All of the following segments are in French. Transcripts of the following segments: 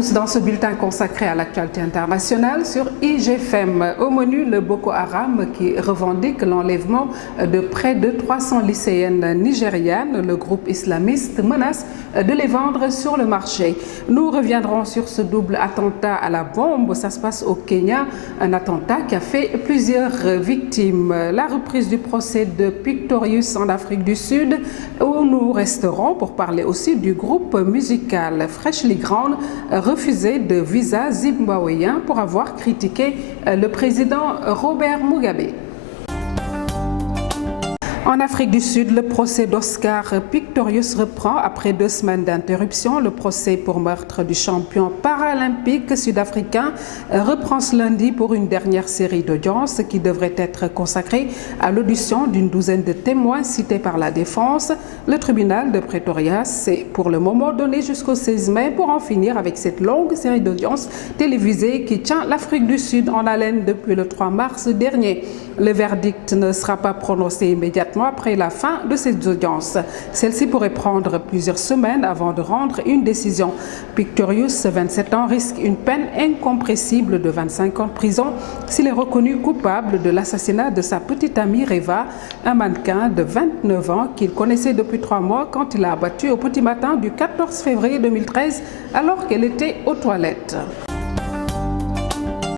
tous dans ce bulletin consacré à l'actualité internationale sur IGFM. Au menu, le Boko Haram qui revendique l'enlèvement de près de 300 lycéennes nigérianes. Le groupe islamiste menace de les vendre sur le marché. Nous reviendrons sur ce double attentat à la bombe. Ça se passe au Kenya, un attentat qui a fait plusieurs victimes. La reprise du procès de Pictorius en Afrique du Sud, où nous resterons pour parler aussi du groupe musical Freshly Ground, refusé de visa zimbabwéen pour avoir critiqué le président Robert Mugabe. En Afrique du Sud, le procès d'Oscar Pictorius reprend après 2 semaines d'interruption. Le procès pour meurtre du champion paralympique sud-africain reprend ce lundi pour une dernière série d'audiences qui devrait être consacrée à l'audition d'une douzaine de témoins cités par la défense. Le tribunal de Pretoria s'est pour le moment donné jusqu'au 16 mai pour en finir avec cette longue série d'audiences télévisées qui tient l'Afrique du Sud en haleine depuis le 3 mars dernier. Le verdict ne sera pas prononcé immédiatement après la fin de ces audiences. Celle-ci pourrait prendre plusieurs semaines avant de rendre une décision. Pictorius, 27 ans, risque une peine incompressible de 25 ans de prison s'il est reconnu coupable de l'assassinat de sa petite amie Reva, un mannequin de 29 ans qu'il connaissait depuis 3 mois quand il l'a abattue au petit matin du 14 février 2013 alors qu'elle était aux toilettes.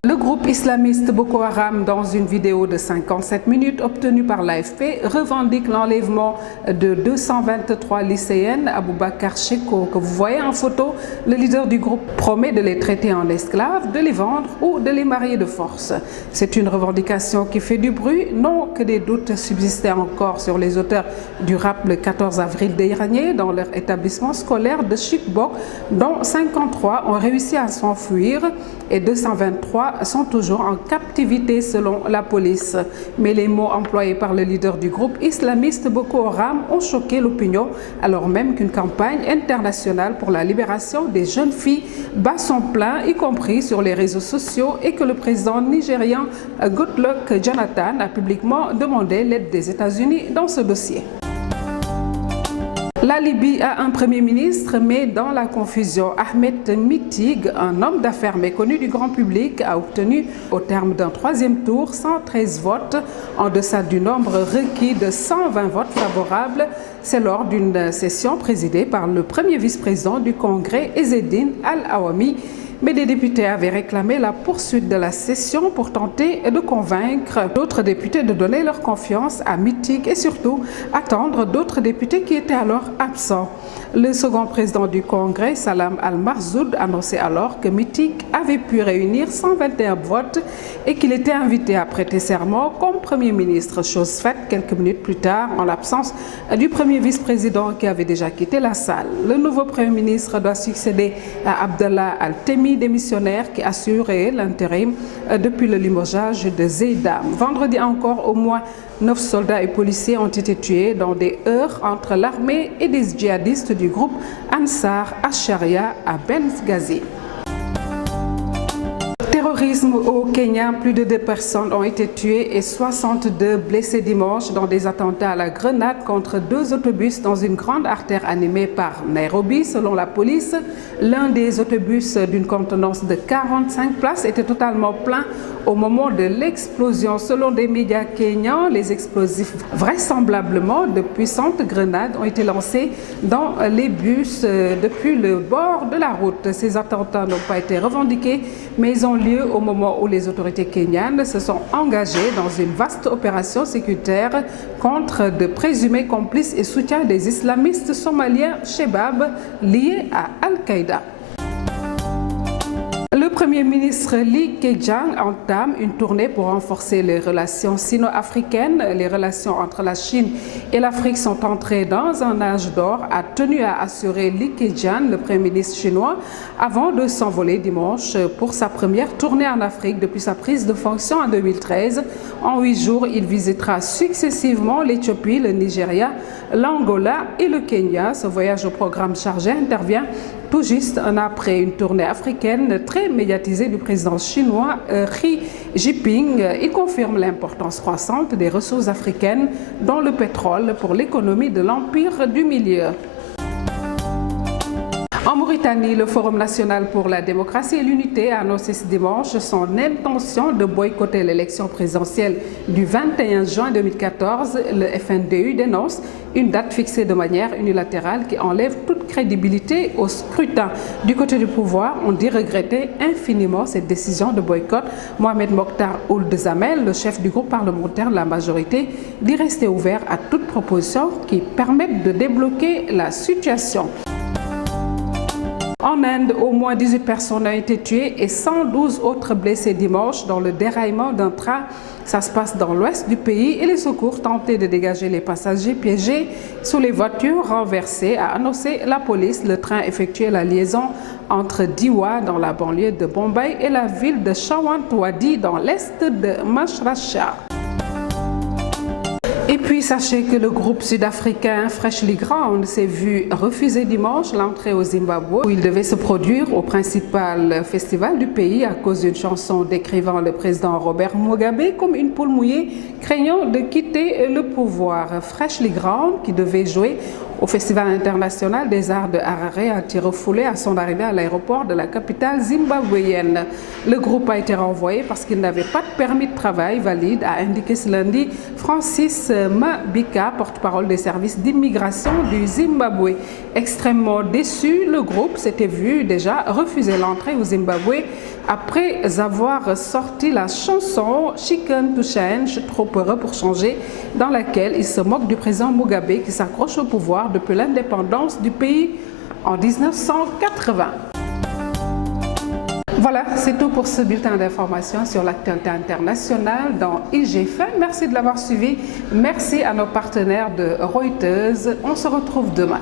Le groupe islamiste Boko Haram, dans une vidéo de 57 minutes obtenue par l'AFP, revendique l'enlèvement de 223 lycéennes. Aboubakar Cheko, que vous voyez en photo, le leader du groupe promet de les traiter en esclaves, de les vendre ou de les marier de force. C'est une revendication qui fait du bruit, non que des doutes subsistaient encore sur les auteurs du rap le 14 avril dernier dans leur établissement scolaire de Chibok, dont 53 ont réussi à s'enfuir et 223 sont toujours en captivité selon la police. Mais les mots employés par le leader du groupe islamiste Boko Haram ont choqué l'opinion, alors même qu'une campagne internationale pour la libération des jeunes filles bat son plein, y compris sur les réseaux sociaux, et que le président nigérian Goodluck Jonathan a publiquement demandé l'aide des États-Unis dans ce dossier. La Libye a un premier ministre, mais dans la confusion, Ahmed Mitig, un homme d'affaires méconnu du grand public, a obtenu au terme d'un 3e tour 113 votes, en deçà du nombre requis de 120 votes favorables. C'est lors d'une session présidée par le premier vice-président du Congrès, Ezzedine Al-Awami. Mais des députés avaient réclamé la poursuite de la session pour tenter de convaincre d'autres députés de donner leur confiance à Mitig et surtout attendre d'autres députés qui étaient alors absents. Le second président du Congrès, Salam Al-Marzoud, annonçait alors que Mitig avait pu réunir 121 votes et qu'il était invité à prêter serment comme Premier ministre, chose faite quelques minutes plus tard en l'absence du premier vice-président qui avait déjà quitté la salle. Le nouveau Premier ministre doit succéder à Abdallah Al-Temi, démissionnaire qui assurait l'intérim depuis le limogeage de Zeidam. Vendredi encore, au moins 9 soldats et policiers ont été tués dans des heurts entre l'armée et des djihadistes du groupe Ansar Al-Sharia à Benghazi. Terrorisme au Kenya, plus de 2 personnes ont été tuées et 62 blessées dimanche dans des attentats à la grenade contre 2 autobus dans une grande artère animée par Nairobi. Selon la police, l'un des autobus d'une contenance de 45 places était totalement plein au moment de l'explosion. Selon des médias kenyans, les explosifs, vraisemblablement de puissantes grenades, ont été lancés dans les bus depuis le bord de la route. Ces attentats n'ont pas été revendiqués, mais ils ont lieu au moment où les autorités kenyanes se sont engagées dans une vaste opération sécuritaire contre de présumés complices et soutiens des islamistes somaliens Shebab liés à Al-Qaïda. Le Premier ministre Lee Keqiang entame une tournée pour renforcer les relations sino-africaines. Les relations entre la Chine et l'Afrique sont entrées dans un âge d'or, a tenu à assurer Lee Keqiang, le Premier ministre chinois, avant de s'envoler dimanche pour sa première tournée en Afrique depuis sa prise de fonction en 2013. En 8 jours, il visitera successivement l'Éthiopie, le Nigeria, l'Angola et le Kenya. Ce voyage au programme chargé intervient tout juste un an après une tournée africaine très médiatisée du président chinois Xi Jinping. Il confirme l'importance croissante des ressources africaines, dont le pétrole, pour l'économie de l'Empire du Milieu. En Mauritanie, le Forum national pour la démocratie et l'unité a annoncé ce dimanche son intention de boycotter l'élection présidentielle du 21 juin 2014. Le FNDU dénonce une date fixée de manière unilatérale qui enlève toute crédibilité au scrutin. Du côté du pouvoir, on dit regretter infiniment cette décision de boycott. Mohamed Mokhtar Ould Zamel, le chef du groupe parlementaire de la majorité, dit rester ouvert à toute proposition qui permette de débloquer la situation. En Inde, au moins 18 personnes ont été tuées et 112 autres blessées dimanche dans le déraillement d'un train. Ça se passe dans l'ouest du pays et les secours tentaient de dégager les passagers piégés sous les voitures renversées, a annoncé la police. Le train effectuait la liaison entre Diwa dans la banlieue de Bombay et la ville de Chawantwadi dans l'est de Maharashtra. Et puis sachez que le groupe sud-africain Freshly Ground s'est vu refuser dimanche l'entrée au Zimbabwe où il devait se produire au principal festival du pays à cause d'une chanson décrivant le président Robert Mugabe comme une poule mouillée craignant de quitter le pouvoir. Freshly Ground, qui devait jouer au Festival international des arts de Harare, a été refoulé à son arrivée à l'aéroport de la capitale zimbabwéenne. Le groupe a été renvoyé parce qu'il n'avait pas de permis de travail valide, a indiqué ce lundi Francis Mabika, porte-parole des services d'immigration du Zimbabwe. Extrêmement déçu, le groupe s'était vu déjà refuser l'entrée au Zimbabwe après avoir sorti la chanson Chicken to Change, trop heureux pour changer, dans laquelle il se moque du président Mugabe qui s'accroche au pouvoir depuis l'indépendance du pays en 1980. Voilà, c'est tout pour ce bulletin d'information sur l'actualité internationale dans IGFM. Merci de l'avoir suivi. Merci à nos partenaires de Reuters. On se retrouve demain.